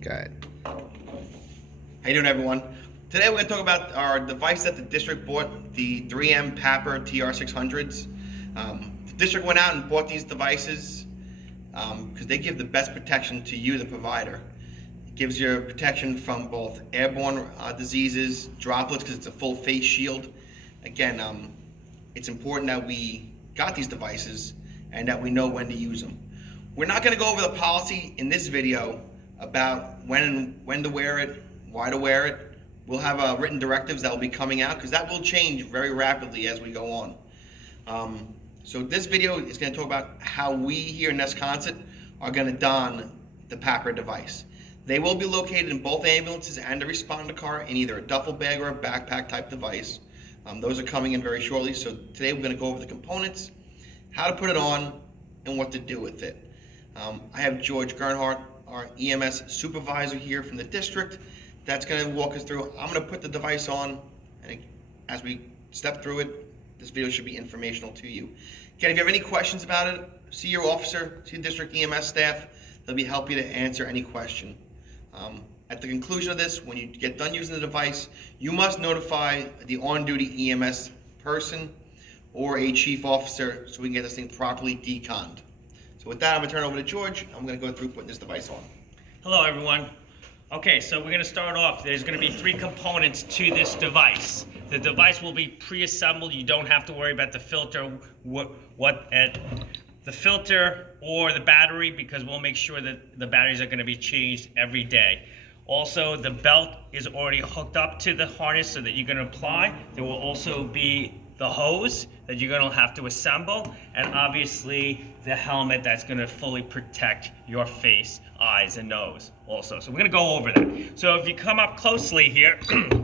Good. How you doing, everyone? Today we're going to talk about our device that the district bought, the 3M PAPR TR-600s. The district went out and bought these devices because they give the best protection to you, the provider. It gives you protection from both airborne diseases, droplets, because it's a full face shield. Again, it's important that we got these devices and that we know when to use them. We're not going to go over the policy in this video about when to wear it, why to wear it. We'll have written directives that will be coming out because that will change very rapidly as we go on. So this video is going to talk about how we here in Wisconsin are going to don the PAPR device. They will be located in both ambulances and the responder car in either a duffel bag or a backpack type device. Those are coming in very shortly. So today we're going to go over the components, how to put it on, and what to do with it. I have George Gernhardt, our EMS supervisor here from the district, that's going to walk us through. I'm going to put the device on, and as we step through it, this video should be informational to you. Again, if you have any questions about it, see your officer, see the district EMS staff. They'll be helping you to answer any question. At the conclusion of this, when you get done using the device, you must notify the on-duty EMS person or a chief officer so we can get this thing properly deconned. So with that, I'm going to turn it over to George. I'm going to go through putting this device on. Hello, everyone. Okay, so we're going to start off. There's going to be 3 components to this device. The device will be pre-assembled. You don't have to worry about the filter, the filter or the battery, because we'll make sure that the batteries are going to be changed every day. Also, the belt is already hooked up to the harness so that you're going to apply. There will also be the hose that you're going to have to assemble, and obviously the helmet that's going to fully protect your face, eyes, and nose also. So we're going to go over that. So if you come up closely here,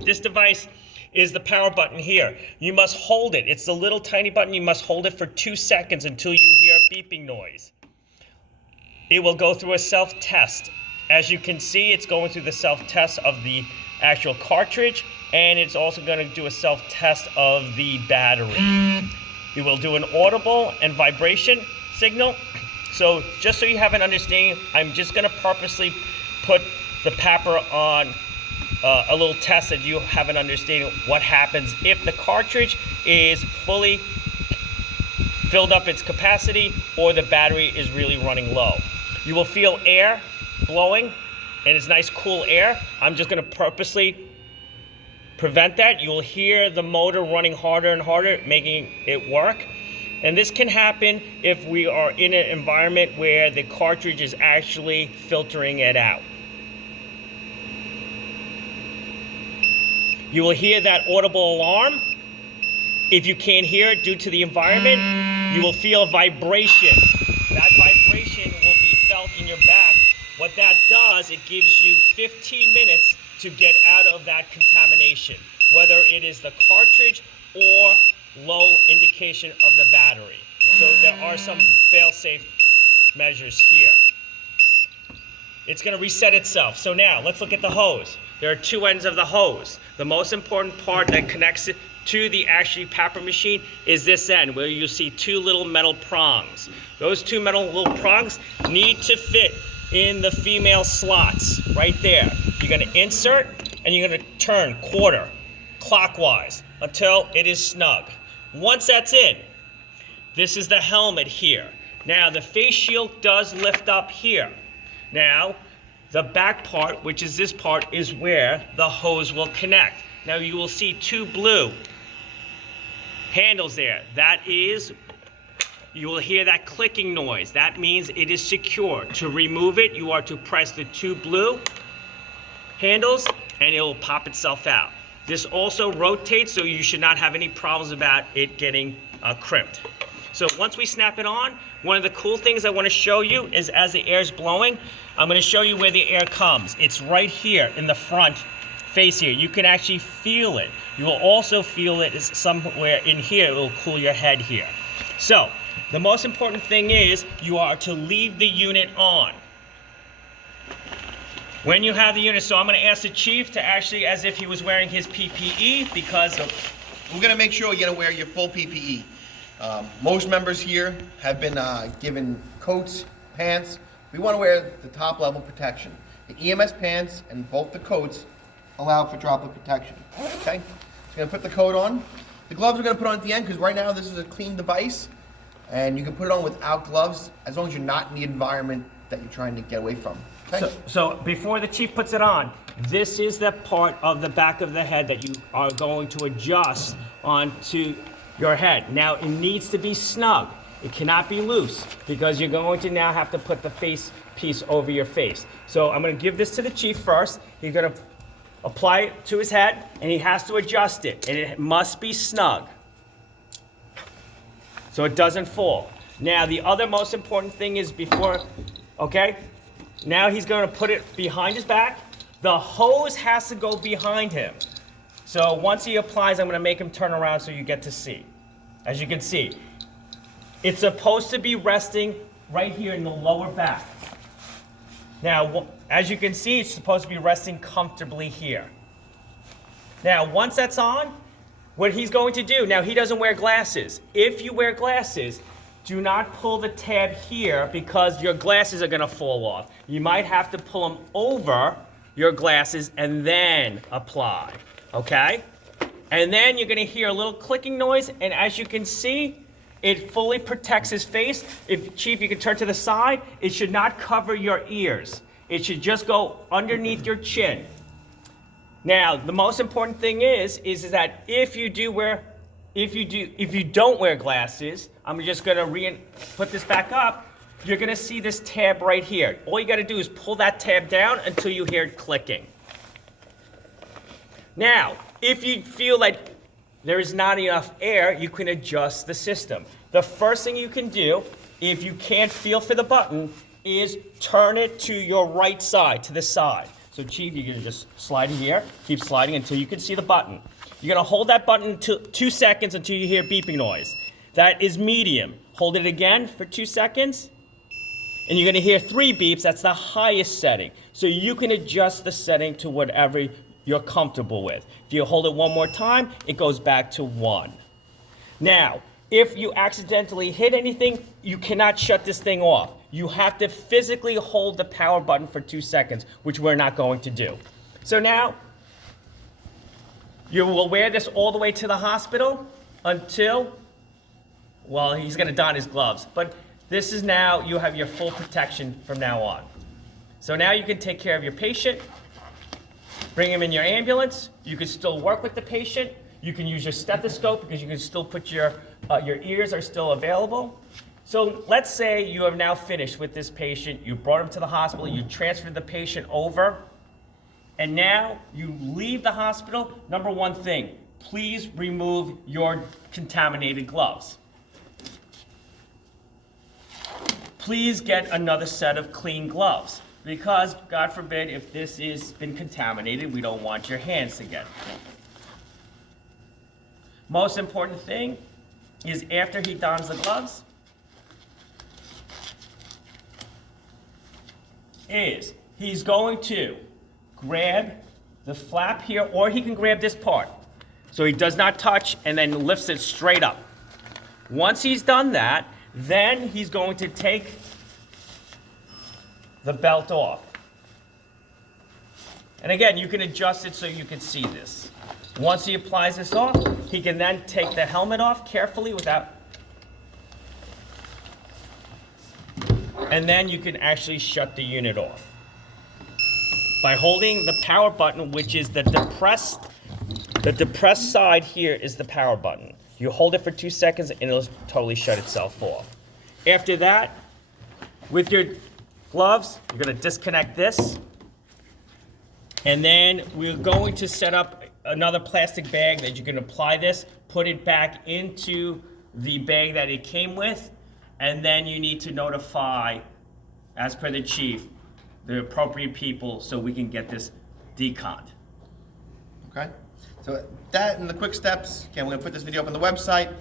this device is the power button here. You must hold it. It's the little tiny button. You must hold it for 2 seconds until you hear a beeping noise. It will go through a self-test. As you can see, it's going through the self-test of the actual cartridge, and it's also going to do a self-test of the battery. It will do an audible and vibration signal. So just so you have an understanding, I'm just going to purposely put the PAPR on a little test that you have an understanding of what happens if the cartridge is fully filled up its capacity or the battery is really running low. You will feel air blowing, and it's nice cool air. I'm just going to purposely prevent that. You will hear the motor running harder and harder, making it work. And this can happen if we are in an environment where the cartridge is actually filtering it out. You will hear that audible alarm. If you can't hear it due to the environment, you will feel a vibration. That vibration will be felt in your back. What that does, it gives you 15 minutes to get out of that contamination, whether it is the cartridge or low indication of the battery. So there are some fail-safe measures here. It's going to reset itself. So now let's look at the hose. There are 2 ends of the hose. The most important part that connects it to the actually PAPR machine is this end, where you'll see 2 little metal prongs. Those 2 metal little prongs need to fit in the female slots right there. You're going to insert and you're going to turn quarter clockwise until it is snug. Once that's in, this is the helmet here. Now the face shield does lift up here. Now the back part, which is this part, is where the hose will connect. Now you will see 2 blue handles there. That is, you will hear that clicking noise. That means it is secure. To remove it, you are to press the 2 blue handles and it will pop itself out. This also rotates, so you should not have any problems about it getting crimped. So once we snap it on, one of the cool things I want to show you is as the air is blowing, I'm going to show you where the air comes. It's right here in the front face here. You can actually feel it. You will also feel it somewhere in here. It will cool your head here. So the most important thing is you are to leave the unit on when you have the unit. So I'm going to ask the chief to actually, as if he was wearing his PPE, because we're going to make sure you're going to wear your full PPE. Most members here have been given coats, pants. We want to wear the top level protection. The EMS pants and both the coats allow for droplet protection. Okay? So you're gonna put the coat on. The gloves we're gonna put on at the end because right now this is a clean device and you can put it on without gloves as long as you're not in the environment that you're trying to get away from. Okay? So before the chief puts it on, this is the part of the back of the head that you are going to adjust onto your head. Now it needs to be snug. It cannot be loose because you're going to now have to put the face piece over your face. So I'm going to give this to the chief first. He's going to apply it to his head and he has to adjust it, and it must be snug so it doesn't fall. Now the other most important thing is before, okay, now he's going to put it behind his back. The hose has to go behind him. So once he applies, I'm going to make him turn around so you get to see. As you can see, it's supposed to be resting right here in the lower back. Now, as you can see, it's supposed to be resting comfortably here. Now, once that's on, what he's going to do, now he doesn't wear glasses. If you wear glasses, do not pull the tab here because your glasses are going to fall off. You might have to pull them over your glasses and then apply, okay? And then you're going to hear a little clicking noise, and as you can see, it fully protects his face. If, Chief, you can turn to the side, it should not cover your ears. It should just go underneath your chin. Now, the most important thing is that if you don't wear glasses, I'm just gonna put this back up, you're gonna see this tab right here. All you gotta do is pull that tab down until you hear it clicking. Now, if you feel like there is not enough air, you can adjust the system. The first thing you can do, if you can't feel for the button, is turn it to your right side, to the side. So Chief, you're gonna just slide in here, keep sliding until you can see the button. You're gonna hold that button until 2 seconds until you hear beeping noise. That is medium. Hold it again for 2 seconds, and you're gonna hear 3 beeps. That's the highest setting. So you can adjust the setting to whatever you're comfortable with. If you hold it one more time, it goes back to 1. Now, if you accidentally hit anything, you cannot shut this thing off. You have to physically hold the power button for 2 seconds, which we're not going to do. So now, you will wear this all the way to the hospital until, well, he's gonna don his gloves. But this is now, you have your full protection from now on. So now you can take care of your patient, bring him in your ambulance. You can still work with the patient. You can use your stethoscope because you can still put your ears are still available. So let's say you have now finished with this patient. You brought him to the hospital. You transferred the patient over. And now you leave the hospital. Number one thing, please remove your contaminated gloves. Please get another set of clean gloves because, God forbid, if this has been contaminated, we don't want your hands to get. Most important thing is after he dons the gloves is he's going to grab the flap here, or he can grab this part so he does not touch and then lifts it straight up. Once he's done that, then he's going to take the belt off. And again, you can adjust it so you can see this. Once he applies this off, he can then take the helmet off carefully without, and then you can actually shut the unit off by holding the power button, which is the depressed side here is the power button. You hold it for 2 seconds and it'll totally shut itself off. After that, with your gloves, you're gonna disconnect this, and then we're going to set up another plastic bag that you can apply this, put it back into the bag that it came with, and then you need to notify, as per the chief, the appropriate people so we can get this deconned. Okay? So that and the quick steps, again, we're gonna put this video up on the website.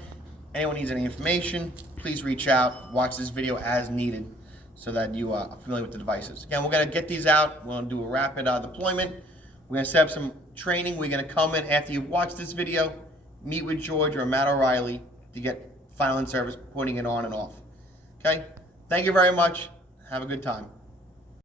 Anyone needs any information, please reach out, watch this video as needed so that you are familiar with the devices. Again, we're gonna get these out, we're gonna do a rapid deployment. We're gonna set up some training. We're gonna come in after you've watched this video, meet with George or Matt O'Reilly to get final in service, putting it on and off. Okay? Thank you very much. Have a good time.